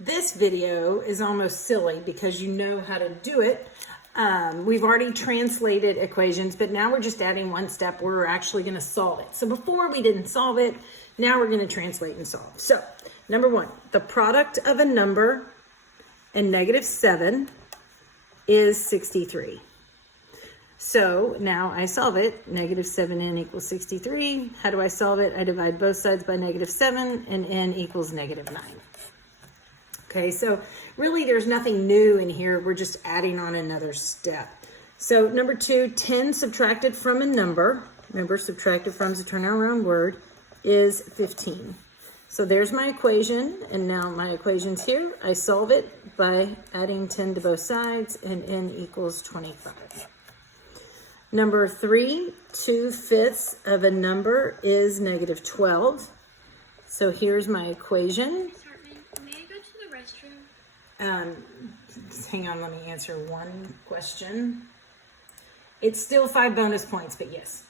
This video is almost silly because you know how to do it. We've already translated equations, but now we're just adding one step. We're actually going to solve it. So before we didn't solve it, now we're going to translate and solve. So number one, the product of a number and -7 is 63. So now I solve it. -7n equals 63. How do I solve it? I divide both sides by -7 and n equals -9. Okay, so really there's nothing new in here. We're just adding on another step. So number two, 10 subtracted from a number, remember subtracted from is a turnaround word, is 15. So there's my equation, and now my equation's here. I solve it by adding 10 to both sides, and n equals 25. Number three, 2/5 of a number is -12. So here's my equation. Hang on, let me answer one question. It's still 5 bonus points, but yes.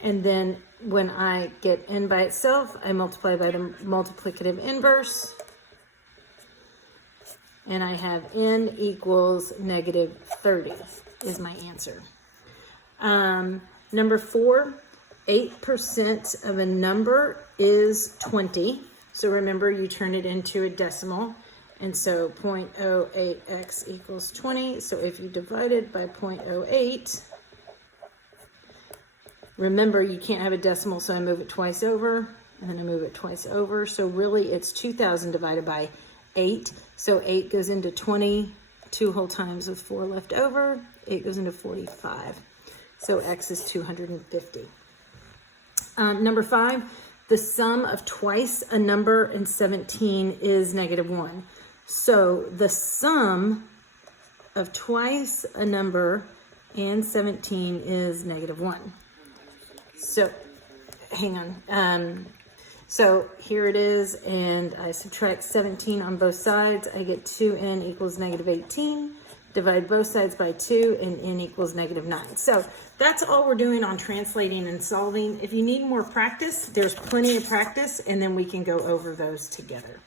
And then when I get n by itself, I multiply by the multiplicative inverse. And I have n equals -30 is my answer. Number four, 8% of a number is 20. So remember, you turn it into a decimal. And so 0.08x equals 20. So if you divide it by 0.08, remember you can't have a decimal, so I move it twice over, and then I move it twice over. So really it's 2,000 divided by 8. So 8 goes into 20, 2 whole times with 4 left over. 8 goes into 45. So x is 250. Number five, the sum of twice a number and 17 is -1. So the sum of twice a number and 17 is -1. So hang on. So here it is, and I subtract 17 on both sides. I get 2n equals -18. Divide both sides by 2, and n equals -9. So that's all we're doing on translating and solving. If you need more practice, there's plenty of practice, and then we can go over those together.